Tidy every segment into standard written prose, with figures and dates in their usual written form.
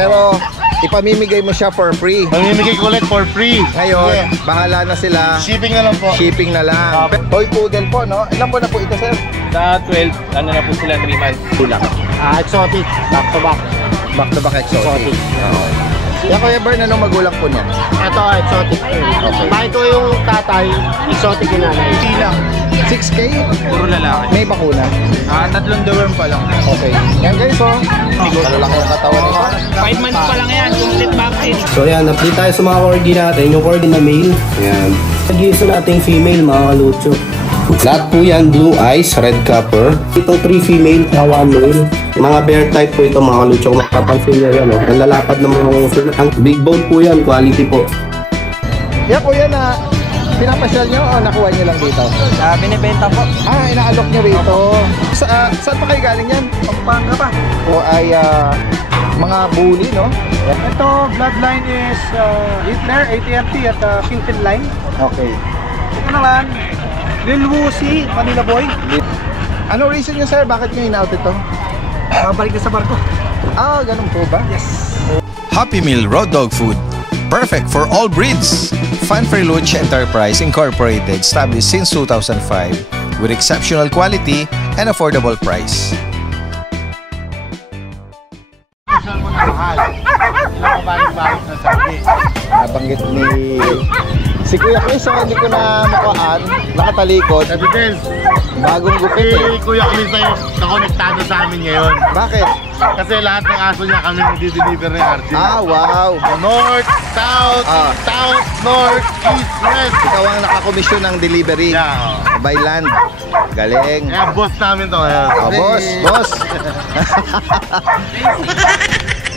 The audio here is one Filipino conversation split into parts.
Pero ipamimigay mo siya for free. Mamimigay ko ulit for free. Ngayon, bahala na sila. Shipping na lang po. Shipping na lang. Toy poodle po, no? Ilan po na po ito, sir? Sa 12, ano na po sila, 3 months. Kulang. Exotic. Back to back. Back to back exotic. Exotic. Yan, Kuya Bern, anong magulang po niya? Ito, exotic. Okay. Bakit ko yung tatay, exotic yung nanay. Lang. 6K? Puro lalaki. May bakuna. 3 deworm pa lang. Okay. Yan guys, oh. Ano lang yung katawan nito? 5 months pa lang yan, complete vaccine. So yan, update tayo sa mga corgi natin. Yung corgi na male. Ayan. Nag-iisa nating female mga kalucho. Lahat po yan, blue eyes, red copper. Ito 3 female, 1 male. Mga bear type po ito mga kalucho. Kung makapansin nyo yan, ang lalapad ng mga ang big bone po yan, quality po. Yan kuya na pinapasyal nyo o nakuha nyo lang dito? Binibenta po. Inaalok nyo rito. Saan pa kayo galing yan? Pampanga pa. O ay mga bully, no? Ito, bloodline is Hitler, AT&T at Kingpin line. Okay. Ito naman, Lil Woozy, Manila Boy. Ano reason nyo, sir? Bakit nyo in-out ito? Babalik na sa barko. Ganun po ba? Yes. Happy Meal Road Dog Food. Perfect for all breeds. Fun for Luch Enterprise Incorporated, established since 2005 with exceptional quality and affordable price. Nabanggit ni si Kuya Chris, hindi ko na makuhaan, nakatalikod. Evidence. Bagong gupit eh. Kuya Chris na yung nakonektado sa amin ngayon. Bakit? Kasi lahat ng aso niya kami nagdi-deliver ng RD. Wow. North, South, South, North, East, West. Ikaw ang nakakomisyon ng delivery by land. Galing. Kaya boss namin to ngayon. Boss.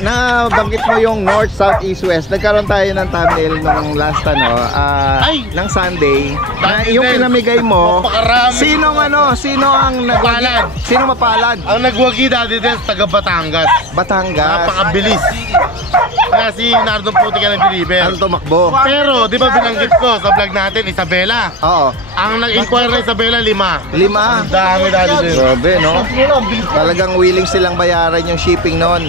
Nabanggit mo yung North, South, East, West. Nagkaroon tayo ng thumbnail nung last ng Sunday. Na yung pinamigay mo, sino ang Mapalad. Sino mapalad? Ang nagwagi Daddy Dance, taga Batangas. Batangas. Napakabilis. Kaya si Nardon Puti ka nag-deliver. Ano tumakbo? Pero, di ba binanggit ko sa vlog natin, Isabela? Oo. Ang nag-inquire na Isabela, 5. 5. Dami Daddy Dance. Grabe, no? Talagang willing silang bayaran yung shipping nun.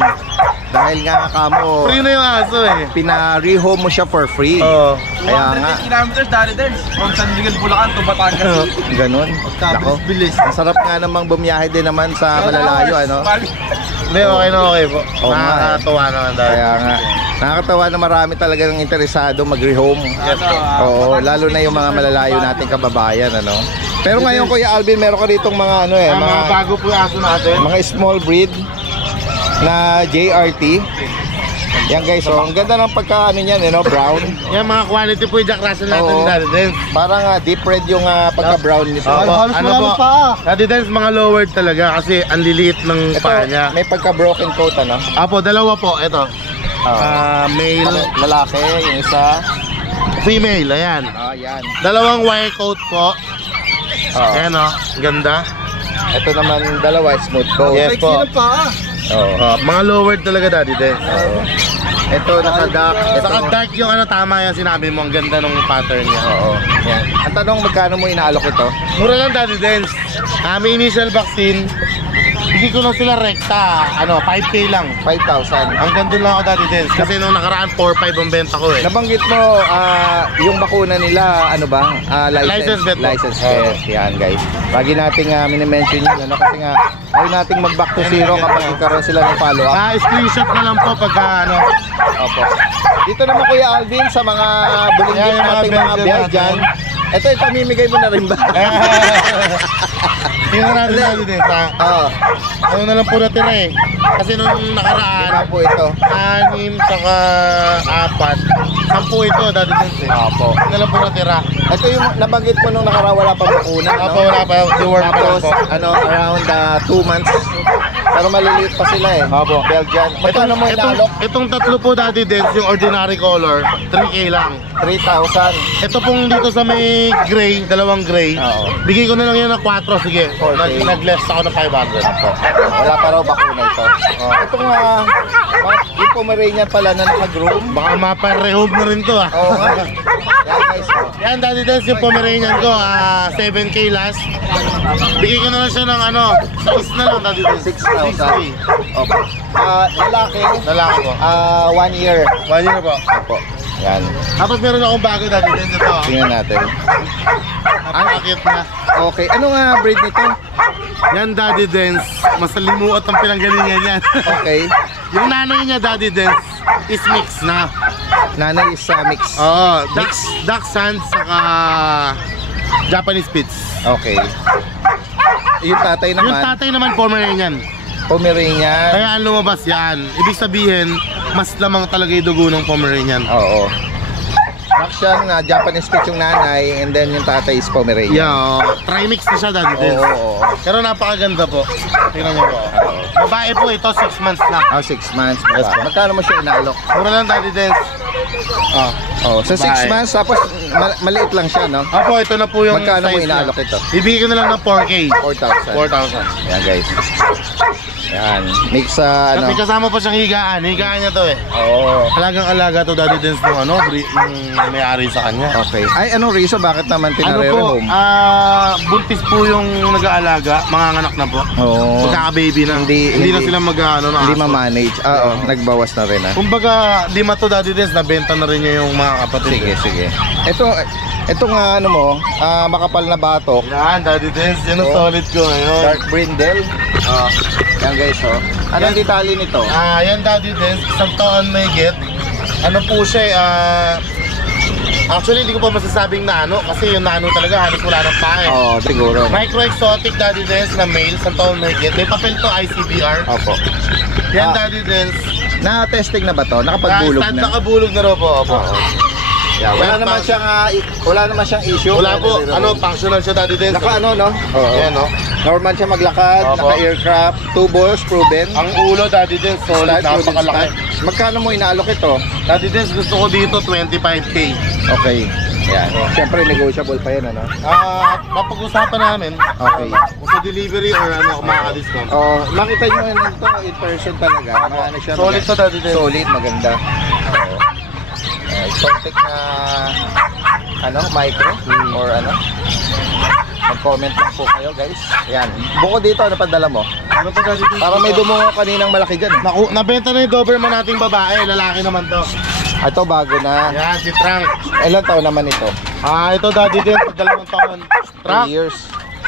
Dahil nga kamo, Free na yung aso eh. pina-rehome mo siya for free. Oo. Kaya nga, kilometers, Daddy Dance. From San Miguel, Bulacan to Batangas. ganun. Ako, Bilis. masarap nga namang bumiyahe din naman sa malalayo, ano? Hindi, okay na okay po. Oo nga eh. Nakakatuwa naman dahil. Kaya nga, nakakatawa na marami talaga ng interesado mag-rehome. Yes po. Oo, lalo na yung mga malalayo nating kababayan, ano? Pero ngayon, Kuya Alvin, meron ka ditong mga ano eh, Mga bago po yung aso natin. mga small breed na JRT. Yan guys, ang ganda ng pagka niyan, brown. Yan mga quality po yung Jack Russell natin Oo. Daddy Dance. Parang deep red yung pagka-brown nito. Ano po? Daddy Dance mga lowered talaga kasi ang liliit ng Ito, paa niya. may pagka-broken coat, ano? Apo, dalawa po. Ito. Male, Lalaki, yung isa. female. Ayan. Yan. Dalawang wire coat po. Ayan o. Ganda. Ito naman dalawa, smooth coat. Yes po. Mga lowered talaga Daddy Dance. Ito naka-dark. Saka dark yung tama yan sinabi mo. Ang ganda ng pattern niya. Yan. Ang tanong, magkano mo inaalok ito? Mura lang Daddy Dance. May initial vaccine. Hindi ko lang sila rekta. 5K lang. 5,000. Ang ganda lang ako Daddy Dance. Kasi nung nakaraan 4-5 ang benta ko eh. Nabanggit mo, yung bakuna nila, ano ba? License vet po. License vet. Yan guys. Lagi nating minimension yun, ano? Kasi nga, ayaw nating mag-back to zero kapag nagkaroon sila ng follow-up. Screenshot na lang po pagka Opo. Dito naman Kuya Alvin, sa mga bulinggit Yan, yung mga nating mga Belgian biyay natin. dyan. Ito, ipamimigay mo na rin ba? Tingnan natin Daddy Dance ha. Oo. Ano na lang po natira eh. Kasi nung nakaraan, Lima po ito. 6 saka 4. 10 ito Daddy Dance eh. Opo. Ano na lang po natira. Ito yung nabanggit mo nung wala pa bakuna, no? Apo, wala pa. Deworm pa lang Tapos, po. around 2 months. Pero maliliit pa sila eh. Opo. Belgian. Magkano mo inaalok? Itong tatlo po Daddy Dance, yung ordinary color, 3K lang. 3,000. Ito pong dito sa may gray, dalawang gray. Oo. Bigay ko na lang yan ng 4, sige. 4K. Nag-less ako ng 500. Wala pa raw bakuna ito. Itong yung Pomeranian pala na naka-groom. Baka mapa-rehome na rin to ah. Oo nga. Yan guys. Yan, Daddy Dance yung Pomeranian ko, 7K last. Bigay ko na lang siya ng ano, 6 na lang, Daddy Dance. 6,000. 6K. Opo. Lalaki, Lalaki po. 1 year. 1 year po. Opo. Yan. Tapos meron akong bago, Daddy Dance, ito. Tingnan natin. Napakakit na. Okay. Ano nga breed nito? Yan, Daddy Dance. Masalimuot ang pinanggalingan yan. Okay. Yung nanay niya, Daddy Dance, is mix na. Nanay is mix. Oo, Dachshund saka Japanese Spitz. Okay. Yung tatay naman, Yung tatay naman, Pomeranian. Pomeranian. Kaya ang lumabas yan, ibig sabihin, mas lamang talaga yung dugo ng Pomeranian. Oo. Dachshund, Japanese Spitz yung nanay, and then yung tatay is Pomeranian. Yeah, trimix na siya, Daddy Dance. Oo. Pero napakaganda po. Tingnan niyo po. Babae po ito, 6 months na. 6 months. Yes, po. Magkano mo siya inaalok? Mura lang, Daddy Dance. Oh, sa 6 Babae. months, tapos maliit lang siya, no? Apo, ito na po yung Magkano mo size inaalok niya. ito? Ibigay ko na lang ng 4K. 4,000. 4,000. Yan, guys. Yan. Mix sa, May kasama pa siyang higaan. Higaan niya to eh. Oo. Alagang-alaga to, Daddy Dance ng ano, ng may-ari sa kanya. Okay. Ay, anong reason? Bakit naman Ano po, pinare-rehome? buntis po yung nag-aalaga, manganganak na po. Oo. Magkaka-baby na. Hindi na sila mag-ano na Hindi aso. ma-manage. Oo, nagbawas na rin, ah. Kumbaga, lima to, Daddy Dance, nabenta na rin niya yung mga kapatid. Sige. Ito nga ano mo, makapal na batok. Yan, Daddy Dance, yan ang Oh. solid ko ngayon. Dark brindle. Yan guys, oh. Anong detalye nito? Yan, Daddy Dance, isang taon may get. Ano po siya actually, hindi ko pa masasabing na ano, kasi yung nano talaga, halos wala ng pae. Oo, siguro. Micro-exotic, Daddy Dance, na male, isang taon may get. May papel to, ICBR. Opo. Yan, Daddy Dance. Na-testing na ba to? Nakapagbulog Stand na? nakabulog na raw po. Opo. Yeah, wala naman siyang issue. Wala po, functional siya, Daddy Dance. Naka ano, no? Oo. Yan, no? Normal siya maglakad, Opo. naka-aircraft, 2 balls, proven. Ang ulo, Daddy Dance, solid, napakalaki. Magkano mo inaalok ito? Daddy Dance, gusto ko dito 25K. Okay. Yan. Siyempre, negotiable pa yan, ano? Mapag-usapan namin. Okay. Kung sa delivery or ano, kung makaka-discount. Oh, makita nyo yun ito in person talaga. Ano siya, Solid to, Daddy Dance. Solid, maganda. Oo. Exotic na micro or ano. Mag-comment lang po kayo, guys. Yan. Bukod dito, ano padala mo? Ano to, Daddy Dance? Para may dumungo kaninang malaki dyan. Nabenta na yung Doberman nating babae, lalaki naman to. Ito bago na. Yan, si Frank. Ilan taon naman ito? Ito, Daddy Dance, 2 taon. 3 Frank, years.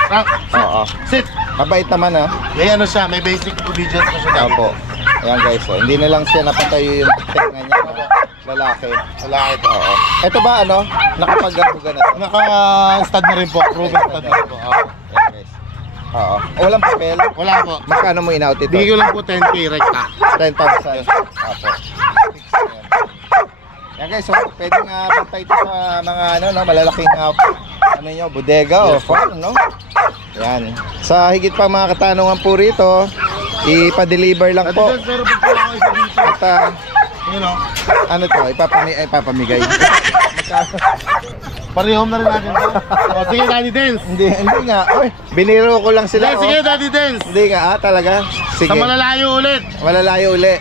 Frank, Oo. sit. Mabait naman, ha? May ano siya, may basic obedience na siya, Daddy Opo. Dance. Ayan, guys. Oh. Hindi na lang siya napatayo yung tenga niya. Lalaki. Lalaki to. Oo. Ito ba, nakapag-abuga na to? Naka-stud na rin po, proven stud na rin po. Ayan, guys. Oo. Walang papel. Wala po. Magkano mo in-out ito? Bigay ko lang po 10K rekta. 10,000. Apo. Yan guys, pwede nga pantay ito sa mga malalaking bodega o farm, no? Yan. Sa higit pa mga katanungan po rito, ipa-deliver lang po. Daddy Dance, meron po ako isa dito. At Yun o. ano to, ipapamigay. Parehom na rin natin to. Sige, Daddy Dance. hindi nga. Oy, biniro ko lang sila. Sige, Daddy Dance. Hindi nga, talaga. Sige. Sa malalayo ulit. Malalayo uli.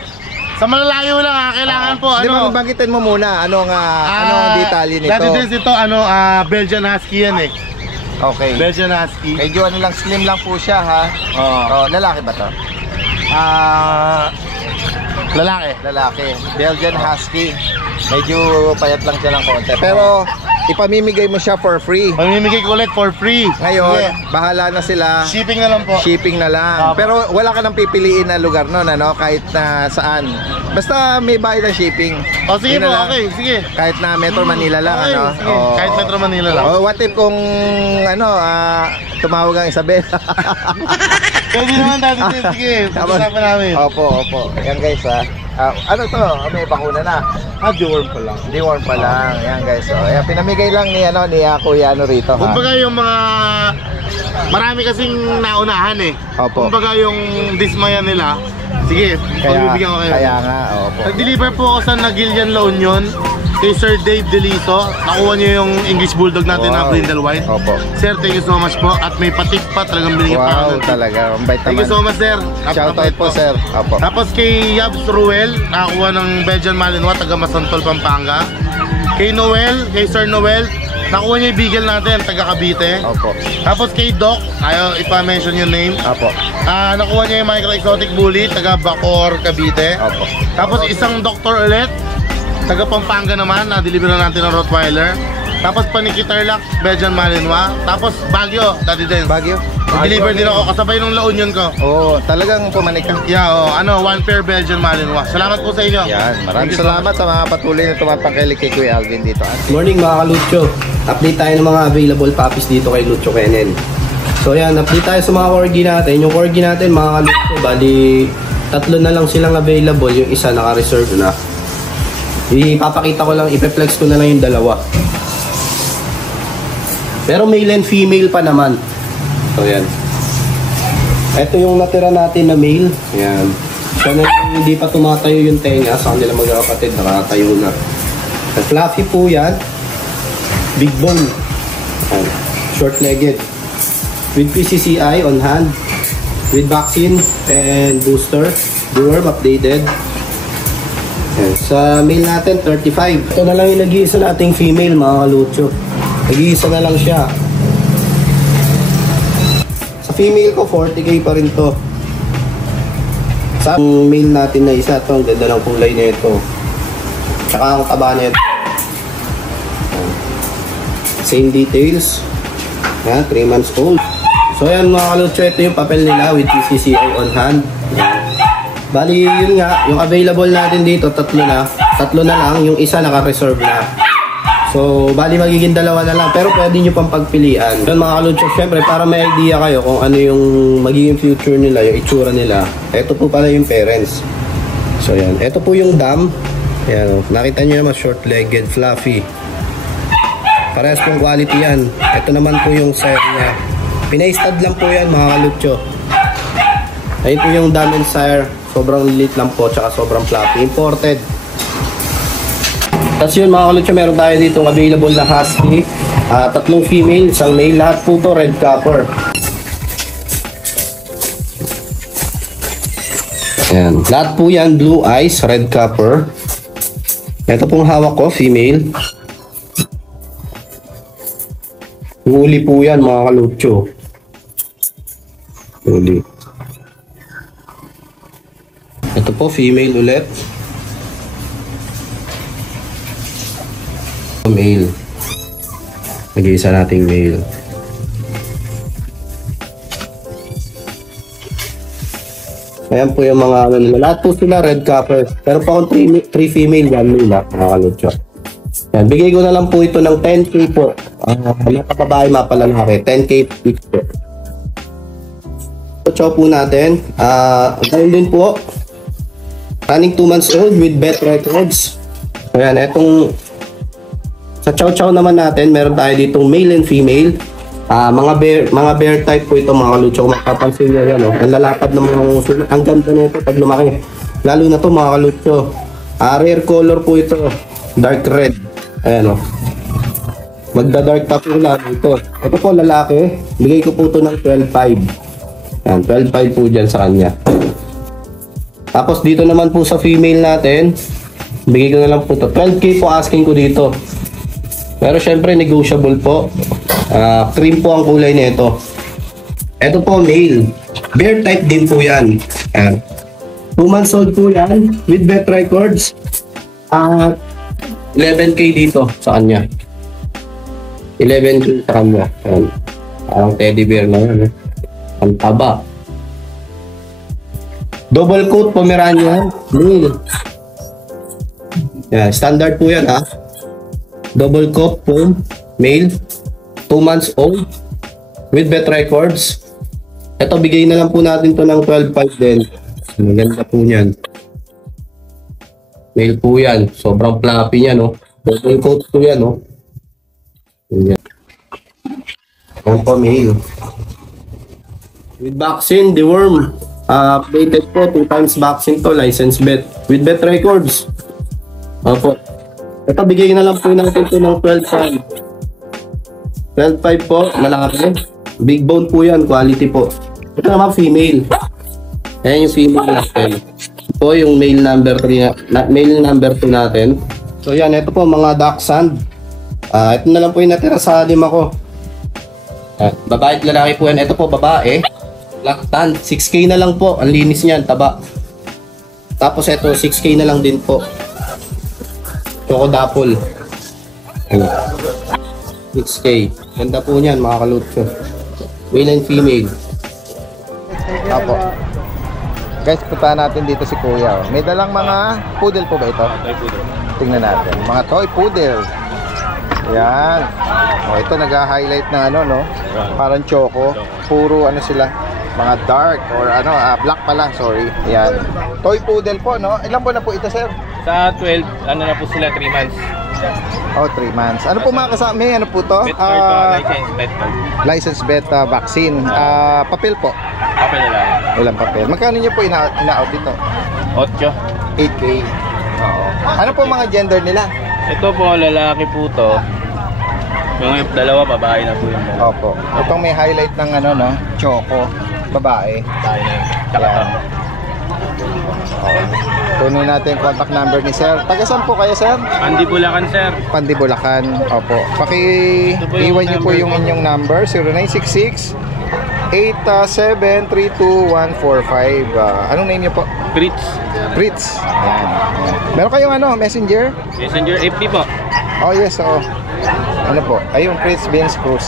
Sa malalayo lang kailangan po. Di ba banggitin mo muna anong detalye nito? Daddy Dance ito, Belgian Husky yan eh. Okay. Belgian Husky. Medyo lang, slim lang po siya, ha? Oo. Lalaki ba to? Lalaki. Lalaki. Belgian Husky. Medyo payat lang siya ng konti. Pero ipamimigay mo siya for free. Mamimigay ko ulit for free. Ngayon, Sige. bahala na sila. Shipping na lang po. Shipping na lang. Opo. Pero wala ka nang pipiliin na lugar nun, kahit na saan. Basta may bayad ng shipping. O sige Yun na po, lang. okay, sige. Kahit na Metro Manila lang, Okay, sige. Kahit Metro Manila lang. What if kung, tumawag ang Isabel? Pwede naman, Daddy Dance, sige. Pag-usapan namin. Opo. Yan guys, ano to? May bakuna na. Deworm pa lang. Deworm pa lang. Yan guys. Ayan, pinamigay lang ni Kuya rito, ha. Kumbaga yung mga marami kasing naunahan eh. Opo. Kumbaga yung dismaya nila. Sige, pagbibigyan ko kayo. Kaya nga, opo. Nag-deliver po ako sa Nagilian La Union kay Sir Dave Deliso. Nakuha niyo yung English Bulldog natin na Wow. Brindle White. Opo. Sir, thank you so much po. At may patik pa, talagang binigyan pa Wow, ako. talaga. Ang bait Thank you naman. so much, sir. Shoutout po, sir. Opo. Tapos kay Yabs Ruel, nakakuha ng Belgian Malinois, taga Masantol, Pampanga. Kay Noel, kay Sir Noel, nakuha niya yung beagle natin, taga Cavite. Opo. Tapos kay Doc, ayaw ipa-mention yung name. Opo. Nakuha niya yung micro exotic bully, taga Bacoor, Cavite. Opo. Tapos isang doktor ulit, taga Pampanga naman, na-deliver na natin ng Rottweiler. Tapos Panikitarlac, Belgian Malinois. Tapos Baguio, Daddy Dance. Baguio. Deliver din ako, kasabay nung La Union ko. Oo, talagang pumanik ka. Yeah, one pair Belgian Malinois. Salamat po sa inyo. Yan, maraming Thank you so salamat sa mga patuloy na tumapakilig kay Kuya Alvin dito. Morning mga ka-Lucho. Update tayo ng mga available puppies dito kay Lucho Kennel. So yan, update tayo sa mga corgi natin. Yung corgi natin mga ka-Lucho, bali 3 na lang silang available. Yung isa naka-reserve na. Ipapakita ko lang, ipeflex ko na lang yung 2. Pero male and female pa naman. So yan. Ito yung natira natin na male. Yan. So hindi pa tumatayo yung tenga sa kanila magkakapatid, nakatayo na. Fluffy po yan. Big bone. Yan. Short-legged. With PCCI on hand. With vaccine and booster. Deworm updated. Yan. Sa male natin, 35. Ito na lang yung nag-iisa nating female mga kalucho. Nag-iisa na lang siya. Sa female ko, 40k pa rin to. Sa male natin na isa, ito ang ganda ng kulay nito. Tsaka ang taba nito. Same details. Yan, 3 months old. So yan mga kalucho, ito yung papel nila with PCCI on hand. Bali yun nga, yung available natin dito, 3 na. 3 na lang, yung isa naka-reserve na. So, bali magiging 2 na lang. Pero pwede nyo pang pagpilian. Yun mga kalunchok, syempre para may idea kayo kung ano yung magiging future nila, yung itsura nila. Ito po pala yung parents. So, yan. Ito po yung dam. Yan. Nakita nyo naman, short-legged, fluffy. Parehas pong quality yan. Ito naman po yung sire niya. Pinaistad lang po yan mga kalunchok. Ayun po yung dam and sire. Sobrang lilit lang po, tsaka sobrang fluffy. Imported. Tapos yun mga kalutsa, meron tayo dito available na husky. 3 female, 1 male. Lahat po to red copper. Ayan. Lahat po yan blue eyes, red copper. Ito pong hawak ko, female. Huli po yan mga kalutso. Huli. Ito po, female ulit. Male. Nag-iisa nating male. Ayan po yung mga ano nila. Lahat po sila red copper. Pero pa kung 3 female, 1 male na mga kalutso. Ayan, bigay ko na lang po ito ng 10k po. Makababae, mapalalaki. 10k each po. Chow po natin. Gawin din po. Running 2 months old with vet records. Ayan, etong sa chow chow naman natin, meron tayo ditong male and female. Mga bear type po ito mga kalutso. Kung makapansin nyo yan, ang lalapad ng mga sulat. Ang ganda nito pag lumaki. Lalo na to mga kalutso. Rare color po ito. Dark red. Ayan o. Magda-dark pa po lang ito. Ito po lalaki. Bigay ko po ito ng 12.5. Ayan, 12.5 po dyan sa kanya. Tapos dito naman po sa female natin, bigay ko na lang po ito. 12k po asking ko dito. Pero syempre negotiable po. Cream po ang kulay nito. Ito po male. Bear type din po yan. 2 months old po yan. With vet records. 11k dito sa kanya. 11k sa kanya. Parang teddy bear na yan. Ang taba. Double coat Pomeranian. Male. Yan. Standard po yan ha. Double coat po, male, 2 months old, with vet records. Ito, bigay na lang po natin to ng 12.5 din. Maganda po yan. Male po yan. Sobrang fluffy niya, no? Double coat po yan, no? Yan. Yan po, male. With vaccine, deworm. Updated po, 2 times vaccine to, license vet. With vet records. Opo. Ito, bigay na lang po natin ito ng 12.5. 12.5 po, lalaki. Big bone po yan, quality po. Ito naman female. Ayan yung female natin. Ito po yung male number 3, male number 2 natin. So yan, ito po mga dachshund. Ito na lang po yung natira sa lima ko. Babae at lalaki po yan. Ito po, babae. Black tan, 6K na lang po. Ang linis niyan, taba. Tapos ito, 6K na lang din po. Choco Dapple. 6K. Ganda po niyan, mga kalutso. Male and female. Apo. Guys, puntahan natin dito si Kuya. May dalang mga poodle po ba ito? Toy poodle. Tingnan natin. Mga toy poodle. Yan. Oh, ito nag-highlight na ano, no? Parang choco. Puro ano sila, mga dark or ano, black pala, sorry. Yan. Toy poodle po, no? Ilan po na po ito, sir? Sa 12, ano na po sila, 3 months. Oh, 3 months. Ano po mga kasama? May ano po to? Bet card pa, license, bet card. License bet vaccine. Papel po. Papel na lang. Ilang papel? Magkano niyo po ina-out dito? 8. 8K. Oo. Ano po mga gender nila? Ito po, lalaki po to. Yung dalawa, babae na po yung dalawa. Opo. Itong may highlight ng ano, no? Choco. Babae. Babae na yun. Tsaka Yan. to. Kunin natin yung contact number ni sir. Taga saan po kayo, sir? Andi Bulacan, sir. Pandibulacan. Opo. Paki-iwan niyo po yung inyong number. 0966 8732145. Anong name niyo po? Fritz. Fritz. Yan. Meron kayong ano, messenger? Messenger FB po. Oh yes, oo. Ano po? Ayun, Fritz Benz Cruz.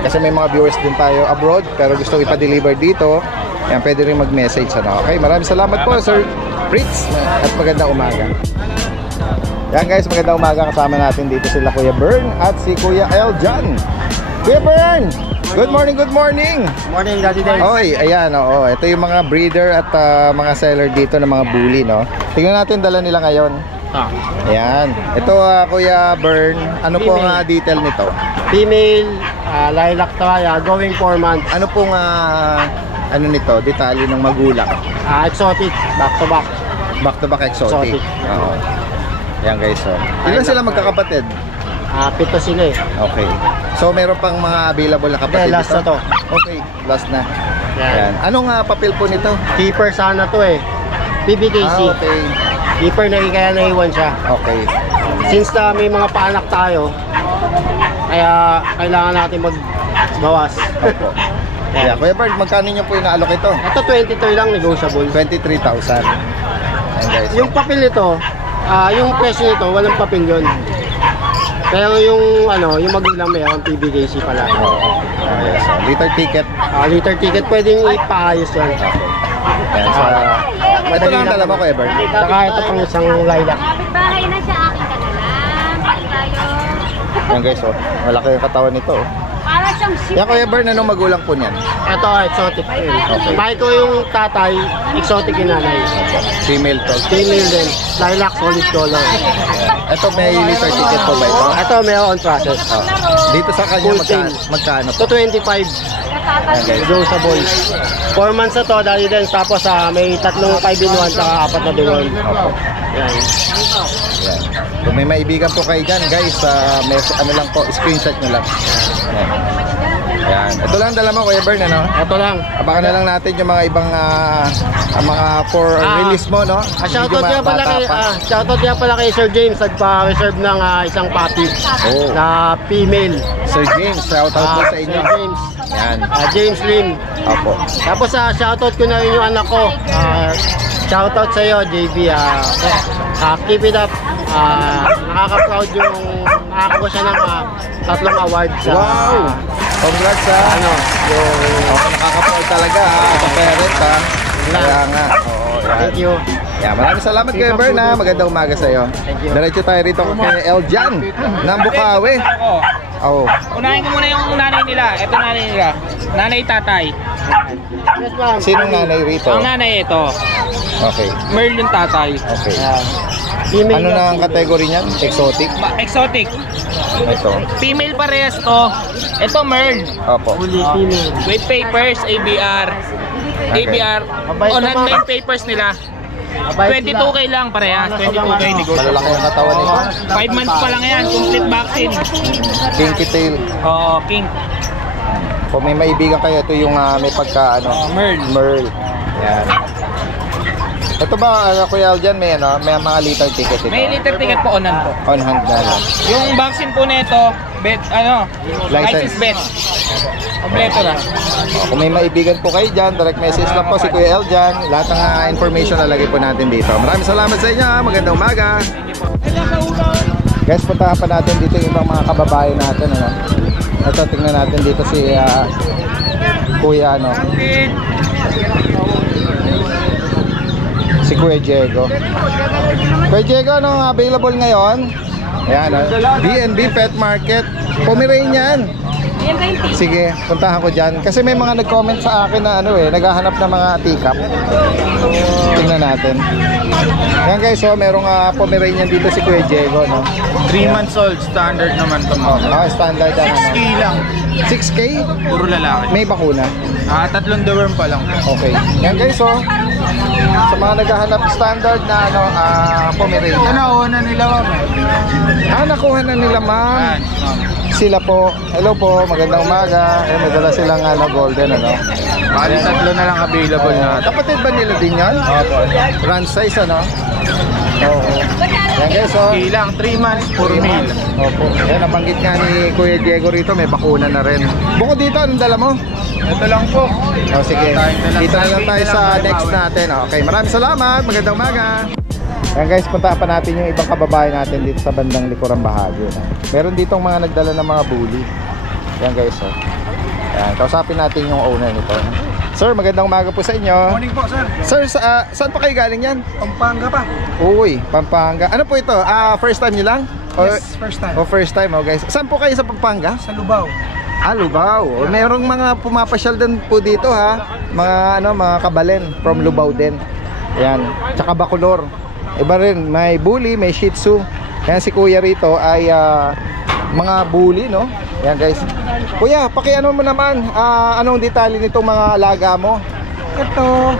Kasi may mga viewers din tayo abroad pero gusto ipa-deliver dito. Yan, pwede rin mag-message. Ano? Okay, maraming salamat po, Sir Fritz. At magandang umaga. Yan guys, magandang umaga. Kasama natin dito sila Kuya Bern at si Kuya Eljan. Kuya Bern! Good morning, good morning! Morning, Daddy Dave. Oy, ayan, oo. Ito yung mga breeder at mga seller dito ng mga bully, no? Tingnan natin dala nila ngayon. Ayan. Ito, Kuya Bern, ano po Female. ang detail nito? Female, lilac traya, going 4 months. Ano pong, ano nito, detalye ng magulang? Exotic, back to back. Back to back exotic. Exotic. Oo. Ayan guys, so. Ilan sila magkakapatid? 7 sila eh. Okay. So, meron pang mga available na kapatid Hindi, last dito? na to. Okay, last na. Yan. Ayan. Anong papel po nito? Keeper sana to eh. PBKC. Okay. Keeper na kaya naiwan siya. Okay. Since na may mga paanak tayo, kaya kailangan natin magbawas. Opo. Yeah, Kuya Bern, magkano niyo po inaalok ito? Ito 23 lang, negotiable. 23,000. Ayan guys. Yung papel nito, yung presyo nito, walang papel yun. Kaya yung yung magulang mayroon PBKC pala. Yes, so, liter ticket. Liter ticket pwedeng ipaayos yan. Ayan, so, ito lang ang dala mo, Kuya Bern. Saka ito pang isang lilac. Kapitbahay na siya, akin ka na lang. Balik tayo. Ayan guys, oh. Malaki yung katawan nito. Oh. Para siyang ship. Yan, Kuya Bern, anong magulang po niyan? Ito, exotic. Okay. Maiko yung tatay, exotic yung nanay. Female to. Female din, lilac solid color. Ito, may liter ticket po ba ito? Ito, mayroon process. Dito sa kanya, Full chain. magkano Ito, po? 25. Ayan guys. Negotiable. 4 months na to, dahil din. Tapos may 3 5 in 1, saka 4 na doon. Yan. Yan. Kung may maibigan po kayo dyan, guys, may, ano lang po, screenshot nyo lang. Yan. Yan. Ito lang dala mo, Kuya Bern, ano? Ito lang. Abangan na lang natin yung mga ibang mga for release mo, no? Shoutout Medyo niya pala bata kay pa. shoutout niya pala kay Sir James, nagpa-reserve ng isang puppy Oh. na female. Sir James, shout out po sa Sir inyo. James. Yan. James Lim. Opo. Tapos shoutout ko na rin yung anak ko. Shoutout sa iyo, JB. Keep it up. Nakaka-proud yung nakakuha siya ng 3 awards. Wow! Congrats sa Ano? nakaka-proud talaga sa parent ha. Kaya nga. Oo, yan. Thank you. Yeah, maraming salamat Kuya Bern ha. Magandang umaga sa iyo. Thank you. Diretso tayo rito kay Eljan ng Bukawi. Oh. Unahin ko muna yung nanay nila. Ito nanay nila. Nanay tatay. Yes, ma'am. Sinong nanay rito? Ang nanay ito. Okay. Merl yung tatay. Okay. Female Ano na ang category niyan? Exotic? Exotic. Ito. Female parehas to. Ito Merl. Opo. Fully female. With papers, ABR. Okay. ABR. Mabait On naman. main papers nila. Mabait sila. 22K lang parehas. 22K negosyo. Malalaki ang katawan nito. 5 months pa lang yan. Complete vaccine. Kinky tail. Oo, king. Kung may maibigan kayo, ito yung may pagka ano, Merl. Merl. Yan. Ito ba, Kuya Aljan, may mga liter ticket ito? May liter ticket po on hand po. On hand na lang. Yung vaccine po nito, license bet. Kompleto na. Kung may maibigan po kayo dyan, direct message lang po si Kuya Aljan. Lahat ng information nalagay po natin dito. Maraming salamat sa inyo. Magandang umaga. Guys, puntahan pa natin dito yung ibang mga kababayan natin. Ito, tingnan natin dito si Kuya si Kuya Diego. Kuya Diego, anong available ngayon? Ayan, B&B Pet Market, Pomeranian. Sige, puntahan ko dyan. Kasi may mga nag-comment sa akin na naghahanap ng mga teacup. Tingnan natin. Ayan guys, merong Pomeranian dito si Kuya Diego, 3 months old, standard naman ito mo. Standard 6K lang. 6K? Puro lalaki. May bakuna? 3 deworm pa lang. Okay. Yan guys, sa mga naghahanap standard na Pomeranian. Ito nauna nila, ma'am. Nakuha na nila, ma'am. Sila po. Hello po, magandang umaga. May dala silang golden, Bali 3 na lang available na. Kapatid ba nila din yan? Opo. Run size, Oo. Yan guys, Ilang 3 months, puro male. Opo. Yan, nabanggit nga ni Kuya Diego rito, may bakuna na rin. Bukod dito, anong dala mo? Ito lang po. Sige. Dito na lang tayo sa next natin. Okay, maraming salamat. Magandang umaga. Yan guys, puntaan pa natin yung ibang kababayan natin dito sa bandang likurang bahagi. Meron ditong mga nagdala ng mga bully. Yan guys, Yan, kausapin natin yung owner nito. Sir, magandang umaga po sa inyo. Morning po, sir. Sir, saan pa kayo galing yan? Pampanga pa. Uy, Pampanga. Ano po ito? First time nyo lang? Yes, first time. First time, guys. Saan po kayo sa Pampanga? Sa Lubao. Lubao. Merong mga pumapasyal din po dito, mga mga kabalen from Lubao din. Ayan, tsaka Bacolor. Iba rin, may bully, may Shih Tzu. Ayan, si Kuya rito ay mga bully, Ayan guys. Kuya, pakiano mo naman, anong detalye nitong mga alaga mo? Ito,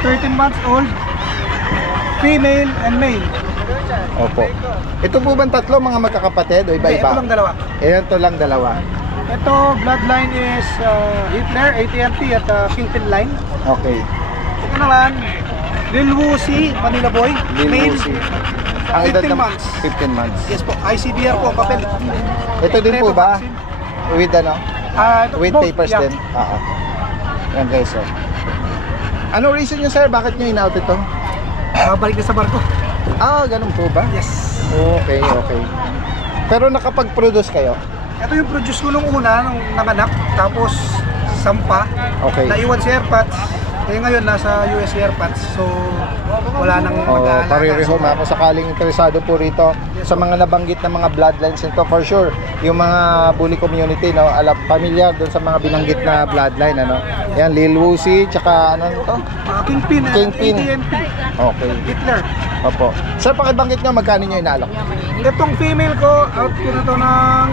13 months old, female and male. Opo. Ito po bang tatlo mga magkakapatid o iba-iba? Ito lang dalawa. Ito lang dalawa. Ito, bloodline is Hitler, AT&T at Kingpin line. Okay. Ito naman, Lil Woozy, Manila Boy, male. Ang edad 15 months. 15 months. Yes po, ICBR po, papel. Ito din po ba? With with both, papers yeah. din? Yan guys, Ano reason nyo, sir? Bakit nyo in-out ito? Balik na sa barko. Ganun po ba? Yes. Okay. Pero nakapag-produce kayo? Ito yung produce ko nung una, nung nanganak, tapos sampa. Okay. Naiwan si AirPods. Ngayon nasa US AirPods, so wala nang mag-aalaga. Parireho ako sakaling interesado po rito sa mga nabanggit na mga bloodlines nito, for sure. Yung mga bully community, familiar doon sa mga binanggit na bloodline, Yan, Lil Woozy, tsaka ito? Kingpin. AT&T. Okay. Hitler. Opo. Sir, pakibanggit nyo, magkano nyo inaalok? Itong female ko, out ko na to ng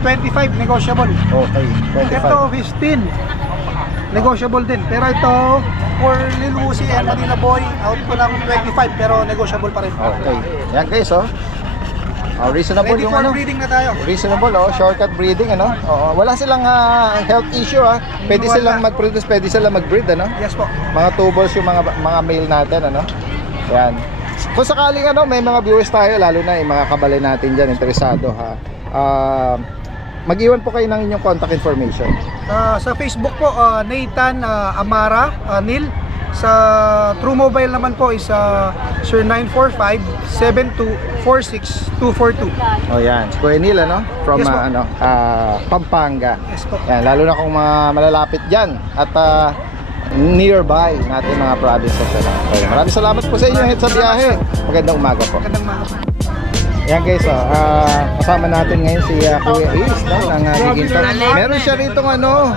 25, negotiable. Okay, 25. Ito, 15. Negotiable din. Pero ito, for Lil Woozy and Manila Boy, out ko ng 25, pero negotiable pa rin. Okay. Yan guys, reasonable Ready yung for breeding na tayo. Reasonable, shortcut breeding, Oo, wala silang health issue, Pwede silang mag-produce, pwede silang mag-breed, Yes po. Mga two balls yung mga male natin, Yan. Kung sakaling may mga viewers tayo, lalo na yung mga kabalay natin dyan, interesado, mag-iwan po kayo ng inyong contact information. Sa Facebook po, Nathan Amara Nil. Sa True Mobile naman po is 0945-7246-242. Yan. Si Kuya Neil, From Yes, po. Pampanga. Yes po. Yan, lalo na kung malalapit dyan at nearby natin mga provinces. Okay, maraming salamat po sa inyo sa biyahe. Magandang umaga po. Magandang umaga. Yan guys, kasama natin ngayon si Kuya Ace, ng Giginto. Meron siya rito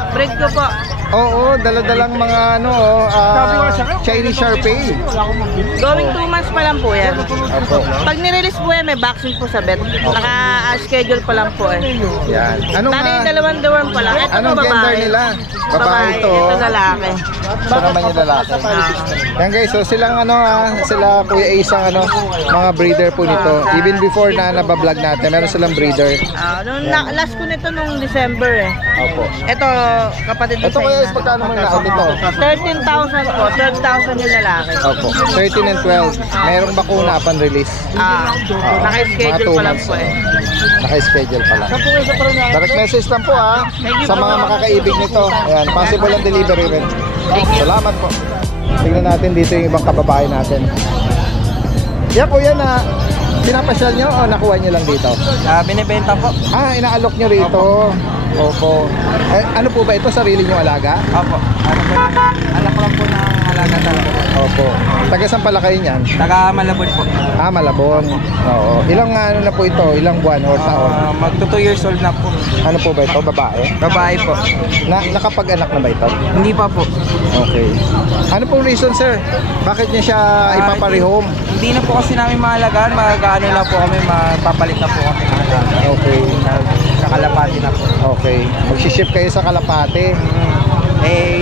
Break ko po. Oo, dala-dalang mga Chinese Sharpei. Going 2 months pa lang po yan. Opo. Pag nirelease po yan, may vaccine po sa vet. Naka-schedule pa lang po Yan. Anong dalawang deworm pa lang. Ito anong po, gender babae. nila? Babae ito. Ito lalaki. Ito naman yung lalaki. Yan guys, so silang sila Kuya Ace ang mga breeder po nito. Even before na nabablog natin, meron silang breeder. Last ko nito nung December Opo. Ito, kapatid Ito sa Kuya guys, magkano mo na dito? 13,000 po. 12,000 yung lalaki. Opo, 13 and 12. Merong bakuna upon release. Naka-schedule pa lang po eh. Naka-schedule pa lang. Direct message lang po sa mga makakaibig nito. Ayan, possible ang delivery rin. Salamat po. Tingnan natin dito yung ibang kababae natin. Yan po yan pinapasyal nyo o nakuha nyo lang dito? Binibenta po. Inaalok nyo rito. Opo. Ano po ba ito? Sarili nyo alaga? Opo. Anak lang po ng alaga talaga. Opo. Taga saan pala kayo niyan? Taga Malabon po. Malabon. Oo. Ilang na po ito? Ilang buwan o taon? Magto 2 years old na po. Ano po ba ito? Babae? Babae po. Nakapag-anak na ba ito? Hindi pa po. Okay. Ano pong reason, sir? Bakit niya siya ipaparehome? Hindi na po kasi namin mahalagaan. Mag-ano na po kami, mapapalit na po kami. Okay. Kakalapati na po. Okay. Magsiship kayo sa Kalapate.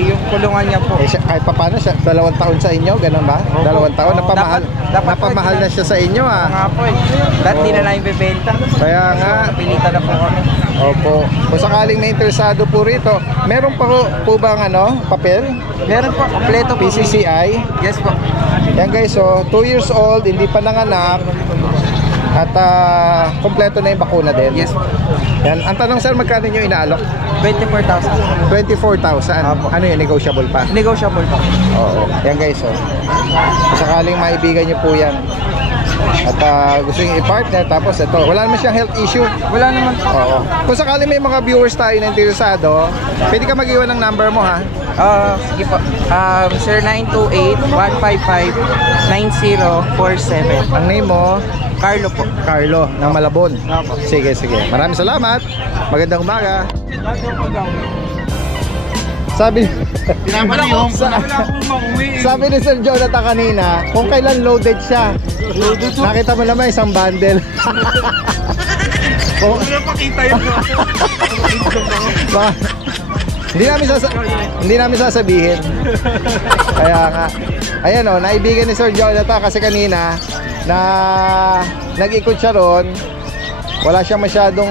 Yung kulungan niya po. Kahit pa paano, 2 taon sa inyo, ganun ba? 2 taon, napamahal na siya sa inyo Nga po eh. Dahil di na namin bebenta. Kaya nga. Pilitan na po kami. Opo. Kung sakaling may interesado po rito, meron pa po bang papel? Meron po, kompleto po. PCCI? Yes po. Yan guys, 2 years old, hindi pa nanganak. At kompleto na yung bakuna din. Yes po. Yan. Ang tanong sir, magkano nyo inaalok? 24,000. 24,000. Ano yun, negotiable pa? Negotiable po. Oo. Yan guys, sakaling maibigan nyo po yan. At gusto nyo i-partner, tapos ito, wala naman siyang health issue. Wala naman. Oo. Kung sakaling may mga viewers tayo na interesado, pwede ka mag-iwan ng number mo ha? Sige po. 0928-155-9047. Ang name mo? Carlo po. Carlo, ng Malabon. Sige. Maraming salamat. Magandang umaga. Sabi ni Sir Jonathan kanina, kung kailan loaded siya. Nakita mo naman isang bundle. Pakita yun. Hindi namin sasabihin. Kaya nga. Ayan naibigan ni Sir Jonathan kasi kanina na nag-ikot siya ron. Wala siya masyadong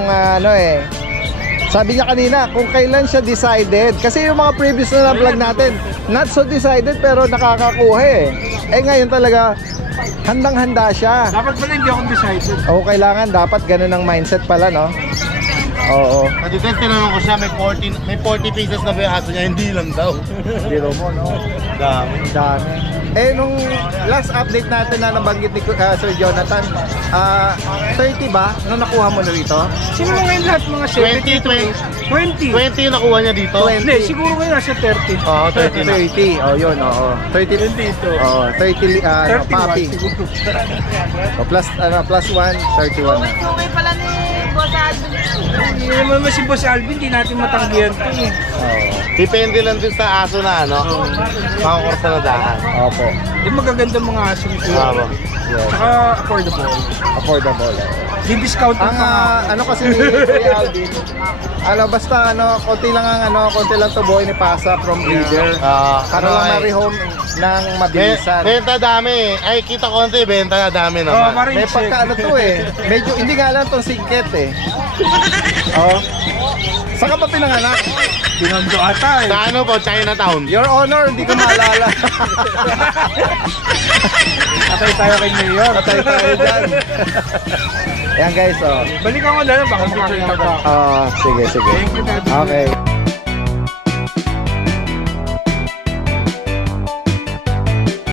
sabi niya kanina kung kailan siya decided. Kasi yung mga previous na vlog natin, not so decided pero nakakakuha ngayon talaga handang-handa siya. Dapat pala hindi ako decided. Kailangan dapat ganun ang mindset pala, no? Oo. At ito, tinanong ko siya, may 40 pieces na ba yung aso niya? Hindi lang daw. Biro mo, no? Dami. Nung last update natin na nabanggit ni Sir Jonathan, 30 ba? Nung nakuha mo na rito? Sino mo ngayon lahat mga 20 yung nakuha niya dito? 20. Hindi, siguro ngayon nasa 30. Oo, 30 na. 30. Yun, 30 dito. 30 papi. Plus 1, 31 na. Okay pala ni Boss Alvin. Hindi naman si Boss Alvin, hindi natin matanggihan ito eh. Depende lang din sa aso na makakursa na daan. Opo. Yung magaganda mga aso nito. Saka affordable. Di-discount ang kasi ni Kuya Alvin, basta konti lang tuboy ni Pasa from breeder. Para lang ma-rehome ng mabilisan. Benta dami. Ay, kita konti, benta na dami naman. May pagka medyo hindi nga lang tong singket Saan ka ba pinanganak? Pinondo ata Sa po, Chinatown. Your Honor, hindi ko maalala. Patay tayo kay Mayor. Patay tayo dyan. Ayan guys, Balikan ko na lang, baka makakita pa. sige. Okay.